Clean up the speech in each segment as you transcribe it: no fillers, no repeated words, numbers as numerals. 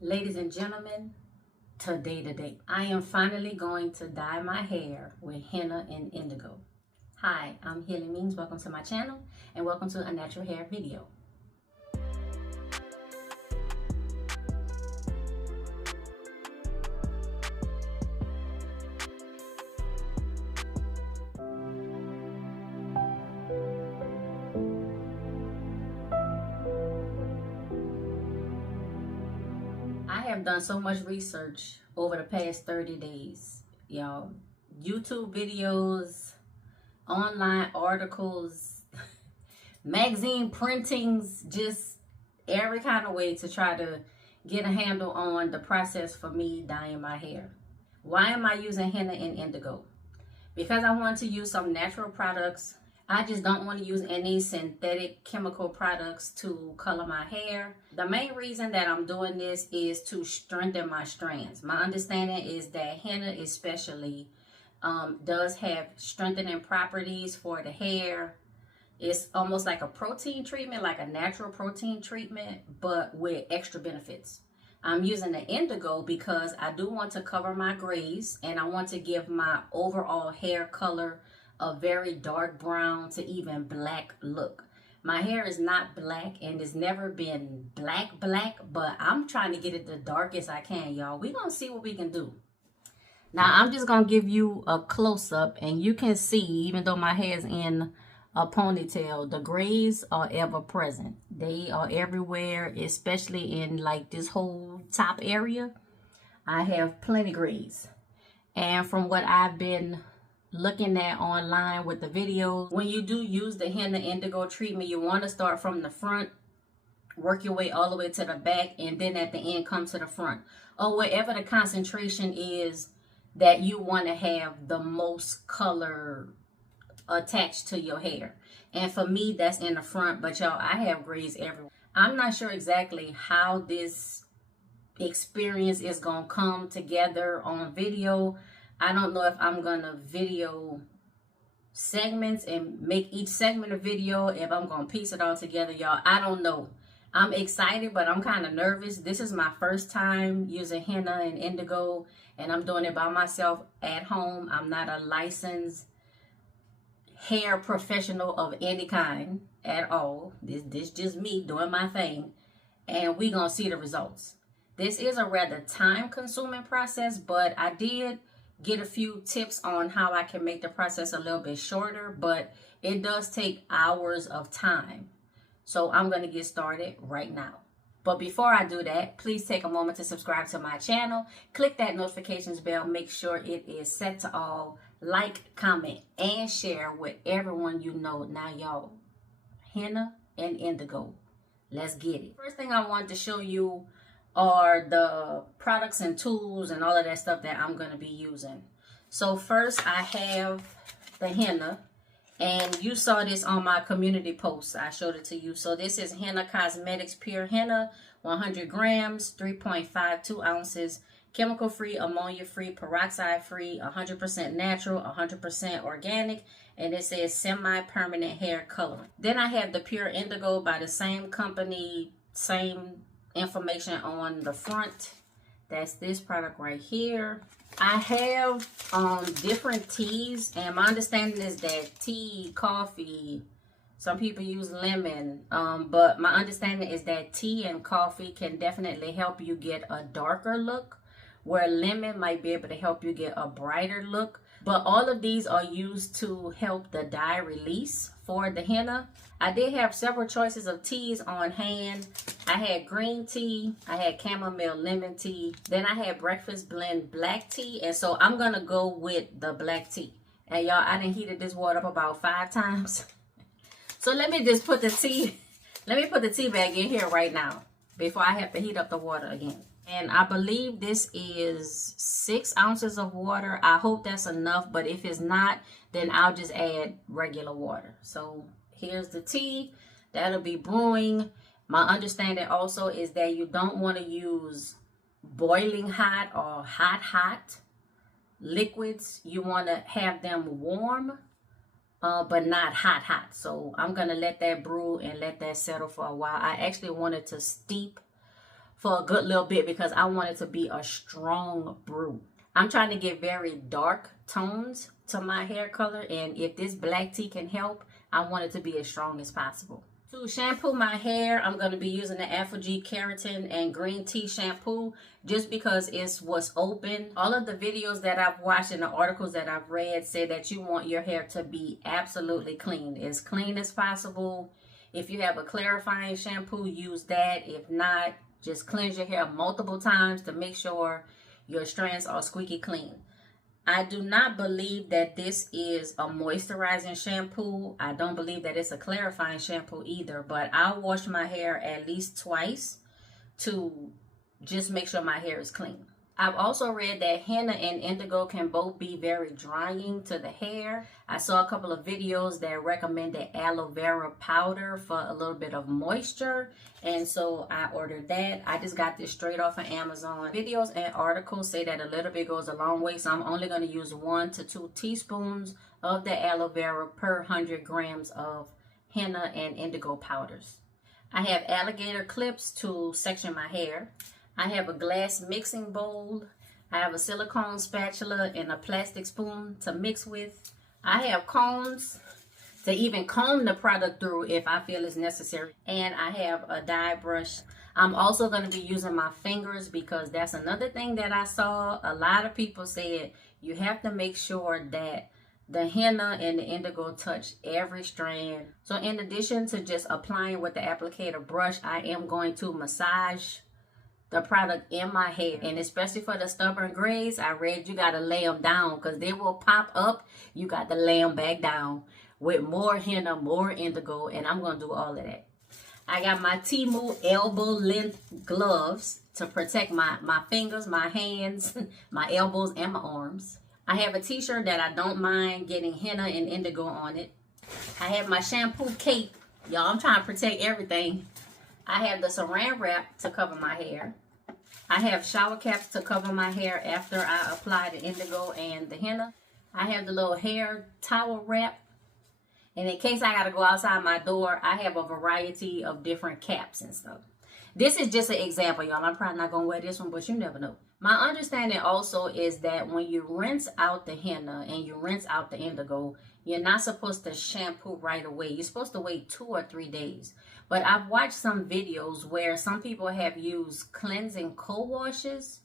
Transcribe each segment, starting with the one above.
Ladies and gentlemen, today, I am finally going to dye my hair with henna and indigo. Hi, I'm Healing Means. Welcome to my channel and welcome to a natural hair video. I have done so much research over the past 30 days, y'all. YouTube videos, online articles, magazine printings, just every kind of way to try to get a handle on the process for me dyeing my hair. Why am I using henna and indigo? Because I want to use some natural products. I just don't want to use any synthetic chemical products to color my hair. The main reason that I'm doing this is to strengthen my strands. My understanding is that henna especially does have strengthening properties for the hair. It's almost like a protein treatment, like a natural protein treatment, but with extra benefits. I'm using the indigo because I do want to cover my grays and I want to give my overall hair color a very dark brown to even black look. My hair is not black and it's never been black, but I'm trying to get it the darkest I can, y'all. We're going to see what we can do. Now, I'm just going to give you a close-up and you can see, even though my hair is in a ponytail, the grays are ever present. They are everywhere, especially in like this whole top area. I have plenty grays. And from what I've been looking at online with the videos, when you do use the henna indigo treatment, you want to start from the front, work your way all the way to the back, and then at the end come to the front, or wherever the concentration is that you want to have the most color attached to your hair. And for me, that's in the front, but y'all, I have grays everywhere. I'm not sure exactly how this experience is gonna come together on video. I don't know if I'm gonna video segments and make each segment a video, if I'm gonna piece it all together, y'all. I don't know. I'm excited, but I'm kind of nervous. This is my first time using henna and indigo, and I'm doing it by myself at home. I'm not a licensed hair professional of any kind at all. This just me doing my thing, and we gonna see the results. This is a rather time-consuming process, but I did get a few tips on how I can make the process a little bit shorter, but it does take hours of time. So I'm going to get started right now. But before I do that, please take a moment to subscribe to my channel. Click that notifications bell. Make sure it is set to all. Like, comment, and share with everyone you know. Now, y'all, henna and indigo. Let's get it. First thing I wanted to show you are the products and tools and all of that stuff that I'm going to be using. So first I have the henna, and you saw this on my community post. I showed it to you. So this is Henna Cosmetics Pure Henna, 100 grams, 3.52 ounces, chemical free, ammonia free, peroxide free, 100% natural, 100% organic, and it says semi-permanent hair coloring. Then I have the Pure Indigo by the same company, same information on the front. That's this product right here. I have different teas, and my understanding is that tea, coffee, some people use lemon, but my understanding is that tea and coffee can definitely help you get a darker look, where lemon might be able to help you get a brighter look. But all of these are used to help the dye release for the henna. I did have several choices of teas on hand. I had green tea, I had chamomile lemon tea, then I had breakfast blend black tea, and so I'm gonna go with the black tea. And y'all, I done heated this water up about 5 times. So let me just put the tea, let me put the tea bag in here right now before I have to heat up the water again. And I believe this is 6 ounces of water. I hope that's enough, but if it's not, then I'll just add regular water. So here's the tea that'll be brewing. My understanding also is that you don't want to use boiling hot or hot liquids. You want to have them warm, but not hot. So I'm going to let that brew and let that settle for a while. I actually wanted to steep for a good little bit because I want it to be a strong brew. I'm trying to get very dark tones to my hair color, and if this black tea can help, I want it to be as strong as possible. To shampoo my hair, I'm going to be using the Afro-G Keratin and Green Tea Shampoo just because it's what's open. All of the videos that I've watched and the articles that I've read say that you want your hair to be absolutely clean as possible. If you have a clarifying shampoo, use that. If not, just cleanse your hair multiple times to make sure your strands are squeaky clean. I do not believe that this is a moisturizing shampoo. I don't believe that it's a clarifying shampoo either, but I'll wash my hair at least twice to just make sure my hair is clean. I've also read that henna and indigo can both be very drying to the hair. I saw a couple of videos that recommended aloe vera powder for a little bit of moisture, and so I ordered that. I just got this straight off of Amazon. Videos and articles say that a little bit goes a long way, so I'm only going to use 1 to 2 teaspoons of the aloe vera per 100 grams of henna and indigo powders. I have alligator clips to section my hair. I have a glass mixing bowl. I have a silicone spatula and a plastic spoon to mix with. I have combs to even comb the product through if I feel it's necessary. And I have a dye brush. I'm also going to be using my fingers because that's another thing that I saw. A lot of people said you have to make sure that the henna and the indigo touch every strand. So in addition to just applying with the applicator brush, I am going to massage the product in my hair. And especially for the stubborn grays, I read you got to lay them down because they will pop up. You got to lay them back down with more henna, more indigo, and I'm going to do all of that. I got my Temu elbow length gloves to protect my fingers, my hands, my elbows, and my arms. I have a t-shirt that I don't mind getting henna and indigo on it. I have my shampoo cape. Y'all, I'm trying to protect everything. I have the saran wrap to cover my hair. I have shower caps to cover my hair after I apply the indigo and the henna. I have the little hair towel wrap. And in case I got to go outside my door, I have a variety of different caps and stuff. This is just an example, y'all. I'm probably not going to wear this one, but you never know. My understanding also is that when you rinse out the henna and you rinse out the indigo, you're not supposed to shampoo right away. You're supposed to wait 2 or 3 days. But I've watched some videos where some people have used cleansing co-washes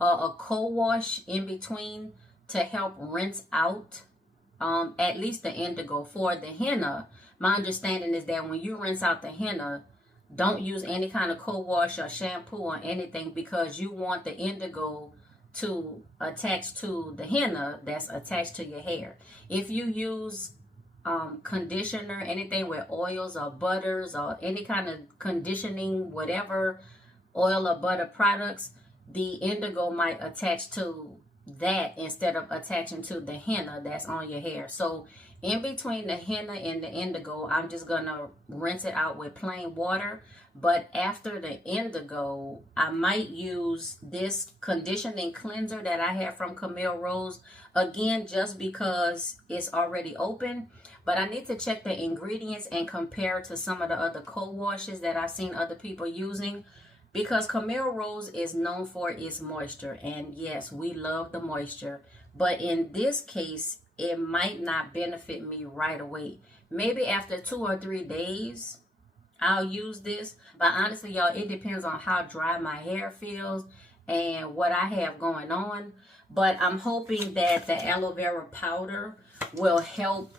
or a co-wash in between to help rinse out at least the indigo. For the henna, my understanding is that when you rinse out the henna, don't use any kind of co-wash or shampoo or anything because you want the indigo to attach to the henna that's attached to your hair. If you use conditioner, anything with oils or butters or any kind of conditioning, whatever oil or butter products, the indigo might attach to that instead of attaching to the henna that's on your hair. So in between the henna and the indigo, I'm just gonna rinse it out with plain water. But after the indigo, I might use this conditioning cleanser that I have from Camille Rose, again just because it's already open. But I need to check the ingredients and compare to some of the other co-washes that I've seen other people using, because Camille Rose is known for its moisture, and yes, we love the moisture, but in this case it might not benefit me right away. Maybe after 2 or 3 days I'll use this, but honestly y'all, it depends on how dry my hair feels and what I have going on. But I'm hoping that the aloe vera powder will help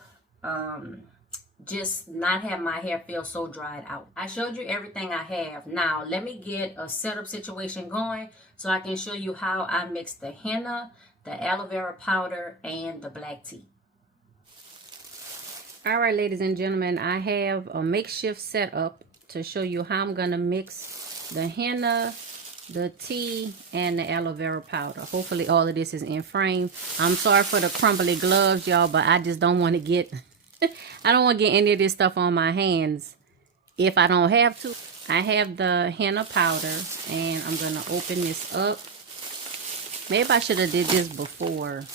just not have my hair feel so dried out. I showed you everything I have. Now let me get a setup situation going so I can show you how I mix the henna, the aloe vera powder, and the black tea. All right, ladies and gentlemen, I have a makeshift setup to show you how I'm gonna mix the henna, the tea, and the aloe vera powder. Hopefully all of this is in frame. I'm sorry for the crumbly gloves, y'all, but I just don't want to get I don't want to get any of this stuff on my hands if I don't have to. I have the henna powder, and I'm going to open this up. Maybe I should have did this before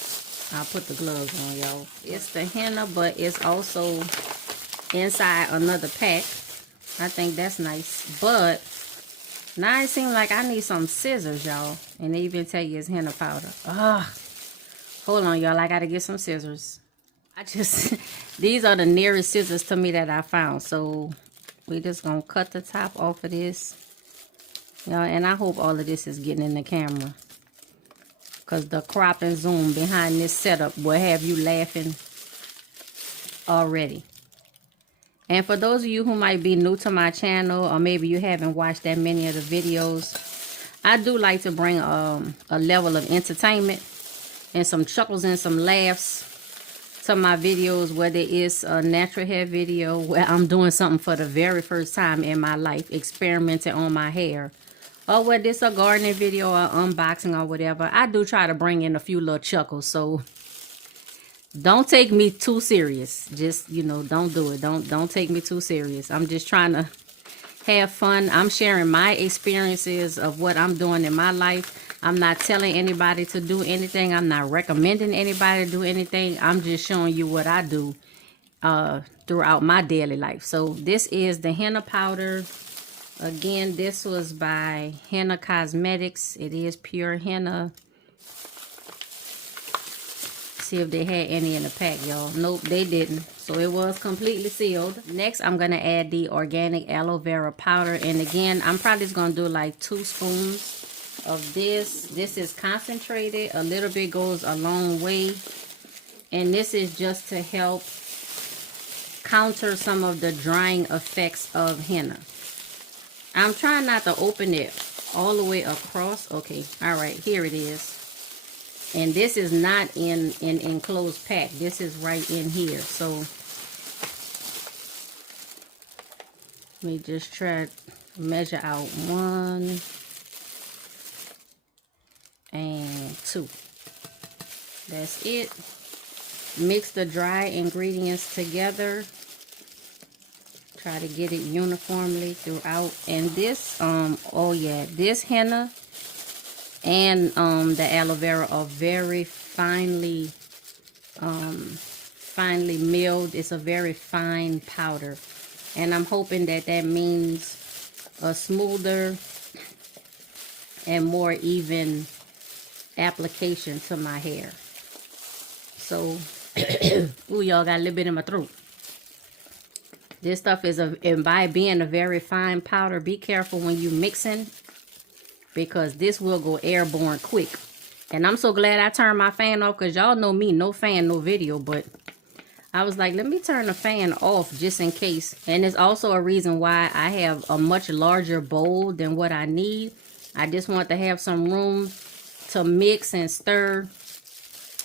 I put the gloves on, y'all. It's the henna, but it's also inside another pack. I think that's nice. But Now it seems like I need some scissors, y'all. And they even tell you it's henna powder. Ugh. Hold on, y'all. I gotta get some scissors. These are the nearest scissors to me that I found. So we just gonna cut the top off of this. Y'all, and I hope all of this is getting in the camera. Because the crop and zoom behind this setup will have you laughing already. And for those of you who might be new to my channel, or maybe you haven't watched that many of the videos, I do like to bring a level of entertainment and some chuckles and some laughs to my videos, whether it's a natural hair video where I'm doing something for the very first time in my life, experimenting on my hair, or whether it's a gardening video or unboxing or whatever. I do try to bring in a few little chuckles, so don't take me too serious. Just, you know, don't do it. Don't take me too serious. I'm just trying to have fun. I'm sharing my experiences of what I'm doing in my life. I'm not telling anybody to do anything. I'm not recommending anybody to do anything. I'm just showing you what I do throughout my daily life. So this is the henna powder. Again, this was by Henna Cosmetics. It is pure henna. See if they had any in the pack, y'all. Nope, they didn't. So it was completely sealed. Next, I'm going to add the organic aloe vera powder. And again, I'm probably just going to do like 2 spoons of this. This is concentrated. A little bit goes a long way. And this is just to help counter some of the drying effects of henna. I'm trying not to open it all the way across. Okay, all right, here it is. And this is not in enclosed pack. This is right in here. So let me just try to measure out 1 and 2. That's it. Mix the dry ingredients together. Try to get it uniformly throughout. And this, oh yeah, this henna and the aloe vera are very finely milled. It's a very fine powder, and I'm hoping that that means a smoother and more even application to my hair. So ooh, y'all, got a little bit in my throat. This stuff is and by being a very fine powder, be careful when you mixing, because this will go airborne quick. And I'm so glad I turned my fan off, because y'all know me, no fan, no video. But I was like, let me turn the fan off just in case. And it's also a reason why I have a much larger bowl than what I need. I just want to have some room to mix and stir.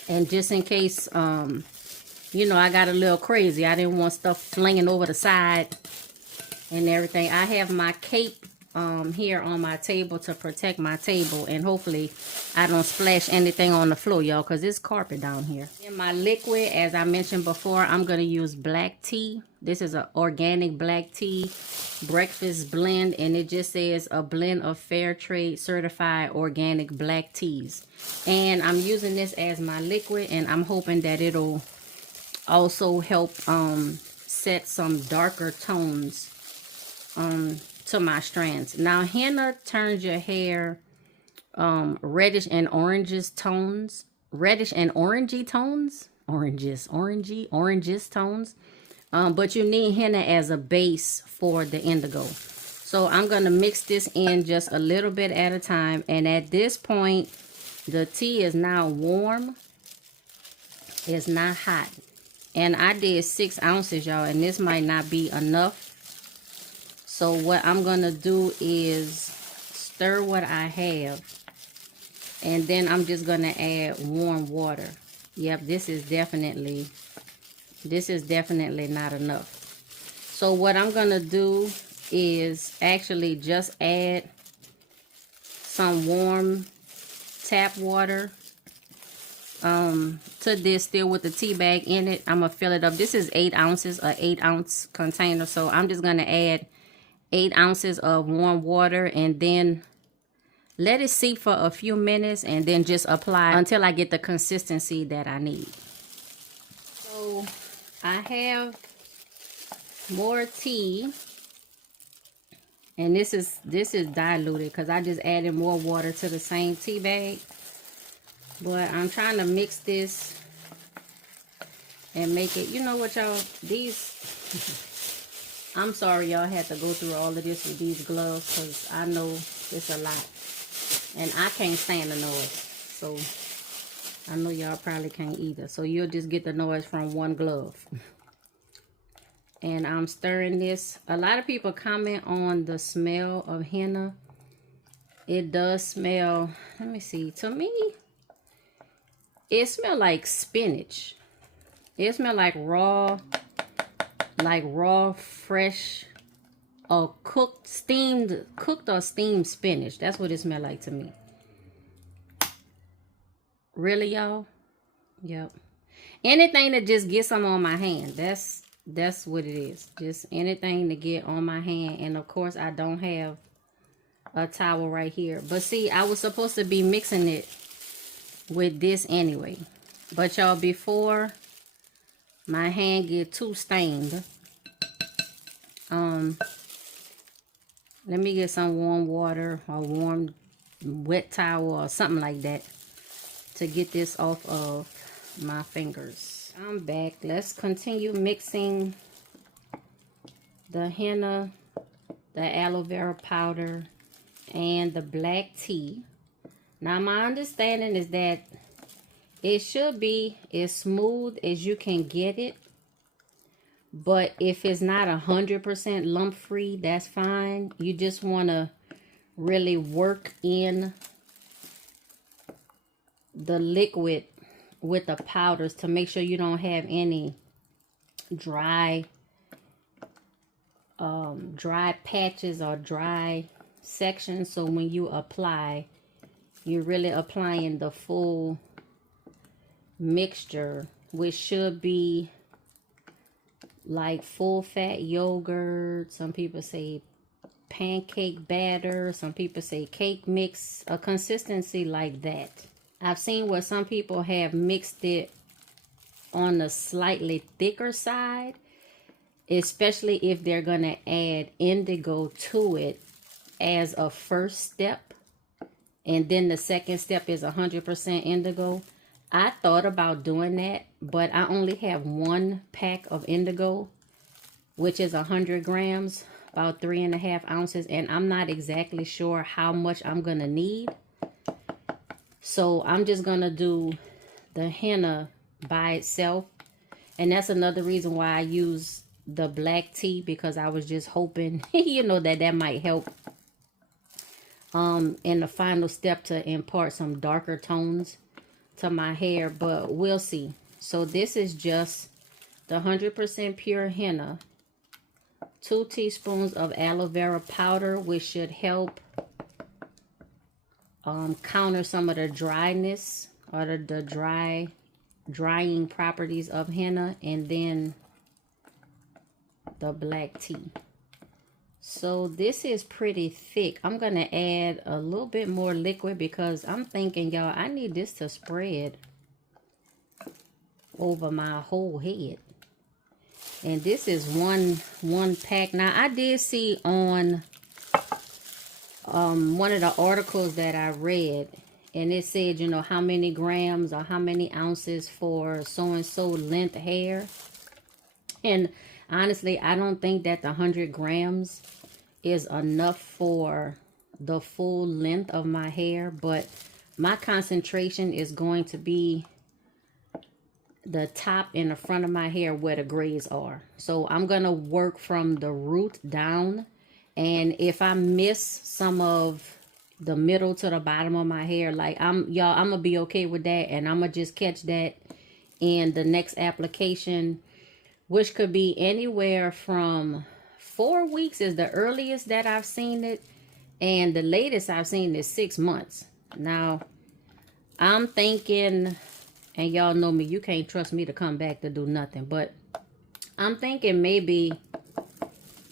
And just in case, you know, I got a little crazy. I didn't want stuff flinging over the side and everything. I have my cape here on my table to protect my table, and hopefully I don't splash anything on the floor, y'all, because it's carpet down here. In my liquid, as I mentioned before, I'm going to use black tea. This is an organic black tea breakfast blend, and it just says a blend of fair trade certified organic black teas. And I'm using this as my liquid, and I'm hoping that it'll also help set some darker tones to my strands. Now, henna turns your hair reddish and oranges tones. Reddish and orangey tones. Oranges tones. But you need henna as a base for the indigo. So I'm going to mix this in just a little bit at a time. And at this point, the tea is now warm. It's not hot. And I did 6 ounces, y'all. And this might not be enough. So what I'm going to do is stir what I have. And then I'm just going to add warm water. Yep, this is definitely not enough. So what I'm going to do is actually just add some warm tap water to this, still with the tea bag in it. I'm going to fill it up. This is 8 ounces, an 8-ounce container. So I'm just going to add 8 ounces of warm water, and then let it seep for a few minutes, and then just apply until I get the consistency that I need. So I have more tea, And this is diluted because I just added more water to the same tea bag. But I'm trying to mix this and make it, you know what, y'all, these, I'm sorry y'all had to go through all of this with these gloves, because I know it's a lot. And I can't stand the noise. So, I know y'all probably can't either. So, you'll just get the noise from one glove. And I'm stirring this. A lot of people comment on the smell of henna. It does smell, let me see, to me, it smells like spinach. It smells like raw, fresh, or cooked or steamed spinach. That's what it smells like to me. Really, y'all? Yep. Anything to just get some on my hand. That's what it is. Just anything to get on my hand. And of course, I don't have a towel right here. But see, I was supposed to be mixing it with this anyway. But y'all, before my hand get too stained, let me get some warm water or warm wet towel or something like that to get this off of my fingers. I'm back. Let's continue mixing the henna, the aloe vera powder, and the black tea. Now, my understanding is that it should be as smooth as you can get it. But if it's not 100% lump free, that's fine. You just want to really work in the liquid with the powders to make sure you don't have any dry patches or dry sections. So when you apply, you're really applying the full mixture, which should be like full fat yogurt. Some people say pancake batter. Some people say cake mix. A consistency like that. I've seen where some people have mixed it on the slightly thicker side, especially if they're going to add indigo to it as a first step. And then the second step is 100% indigo. I thought about doing that, but I only have one pack of indigo, which is 100 grams, about 3.5 ounces. And I'm not exactly sure how much I'm going to need. So I'm just going to do the henna by itself. And that's another reason why I use the black tea, because I was just hoping, you know, that might help in the final step to impart some darker tones to my hair, but we'll see. So this is just the 100% pure henna, 2 teaspoons of aloe vera powder, which should help counter some of the dryness or the drying properties of henna, and then the black tea. So this is pretty thick. I'm going to add a little bit more liquid because I'm thinking, y'all, I need this to spread over my whole head. And this is one pack. Now, I did see on one of the articles that I read, and it said, you know, how many grams or how many ounces for so-and-so length hair. And honestly, I don't think that the 100 grams is enough for the full length of my hair, but my concentration is going to be the top and the front of my hair where the grays are. So I'm going to work from the root down, and if I miss some of the middle to the bottom of my hair, like I'm gonna be okay with that, and I'm gonna just catch that in the next application, which could be anywhere from 4 weeks is the earliest that I've seen it, and the latest I've seen is 6 months. Now, I'm thinking, and y'all know me, you can't trust me to come back to do nothing, but I'm thinking maybe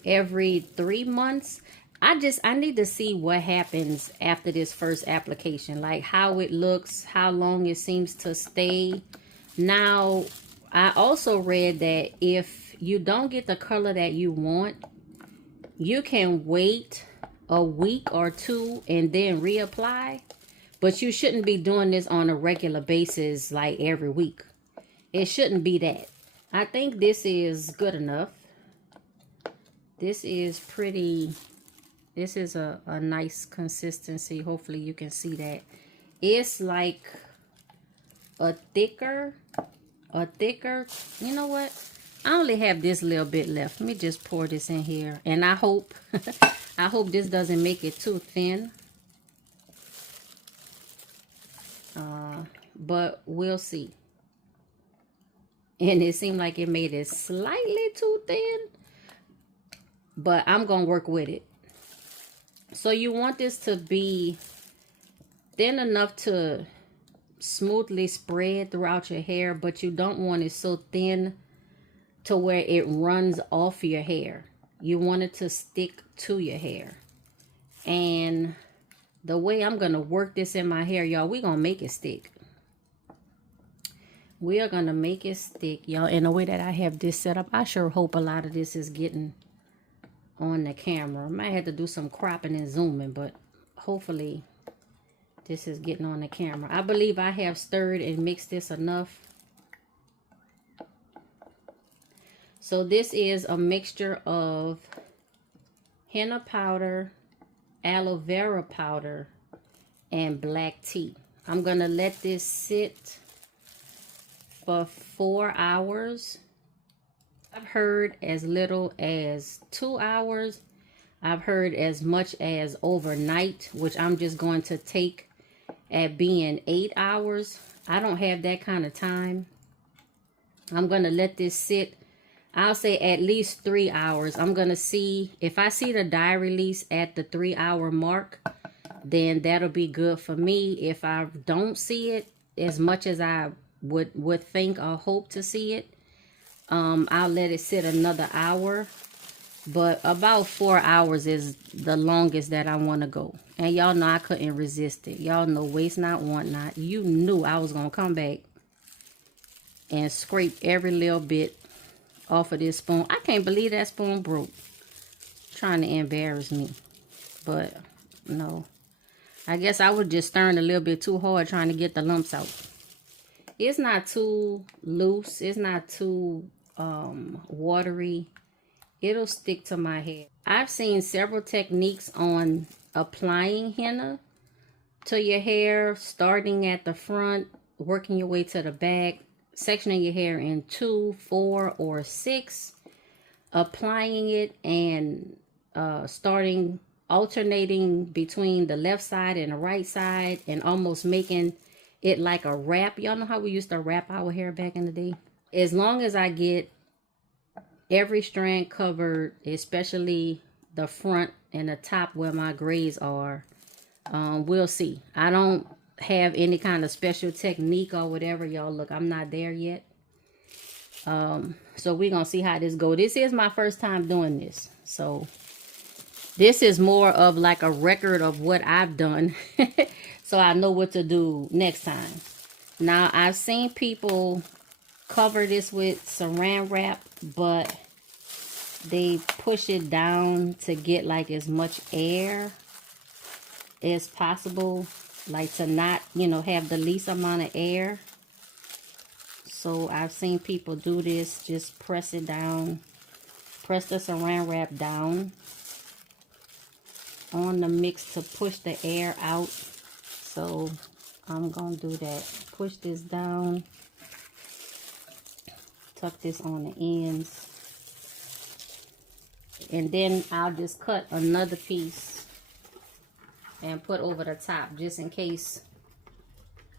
every 3 months. I need to see what happens after this first application, like how it looks, how long it seems to stay. Now, I also read that if you don't get the color that you want, you can wait a week or two and then reapply. But you shouldn't be doing this on a regular basis like every week. It shouldn't be that. I think this is good enough. This is pretty, this is a nice consistency. Hopefully you can see that. It's like a thicker, you know what? I only have this little bit left. Let me just pour this in here. And I hope, I hope this doesn't make it too thin. But we'll see. And it seemed like it made it slightly too thin. But I'm going to work with it. So you want this to be thin enough to smoothly spread throughout your hair. But you don't want it so thin to where it runs off your hair. You want it to stick to your hair. And the way I'm going to work this in my hair, y'all, we're going to make it stick. We are going to make it stick, y'all. In the way that I have this set up, I sure hope a lot of this is getting on the camera. I might have to do some cropping and zooming, but hopefully this is getting on the camera. I believe I have stirred and mixed this enough. So this is a mixture of henna powder, aloe vera powder, and black tea. I'm going to let this sit for 4 hours. I've heard as little as 2 hours. I've heard as much as overnight, which I'm just going to take at being 8 hours. I don't have that kind of time. I'm going to let this sit, I'll say at least 3 hours. I'm going to see, if I see the dye release at the 3 hour mark, then that'll be good for me. If I don't see it as much as I would think or hope to see it, I'll let it sit another hour. But about 4 hours is the longest that I want to go. And y'all know I couldn't resist it. Y'all know waste not, want not. You knew I was going to come back and scrape every little bit off of this spoon. I can't believe that spoon broke. Trying to embarrass me. But no. I guess I was just stirring a little bit too hard trying to get the lumps out. It's not too loose. It's not too watery. It'll stick to my hair. I've seen several techniques on applying henna to your hair, starting at the front, working your way to the back, sectioning your hair in 2, 4, or 6, applying it and starting alternating between the left side and the right side and almost making it like a wrap. Y'all know how we used to wrap our hair back in the day? As long as I get every strand covered, especially the front and the top where my grays are, we'll see. I don't have any kind of special technique or whatever, y'all. Look, I'm not there yet. So we're gonna see how this go. This is my first time doing this, so this is more of like a record of what I've done. So I know what to do next time. Now, I've seen people cover this with saran wrap, but they push it down to get like as much air as possible. Like to not, you know, have the least amount of air. So I've seen people do this. Just press it down. Press the saran wrap down on the mix to push the air out. So I'm going to do that. Push this down. Tuck this on the ends. And then I'll just cut another piece and put over the top just in case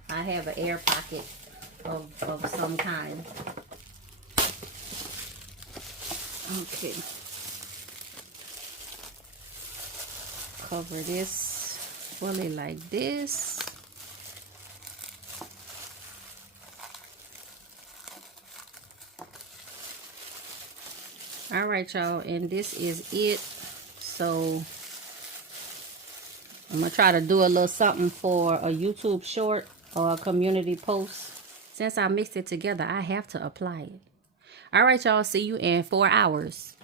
I have an air pocket of some kind. Okay. Cover this fully like this. All right, y'all, and this is it. So I'm gonna try to do a little something for a YouTube short or a community post. Since I mixed it together, I have to apply it. All right, y'all, see you in 4 hours.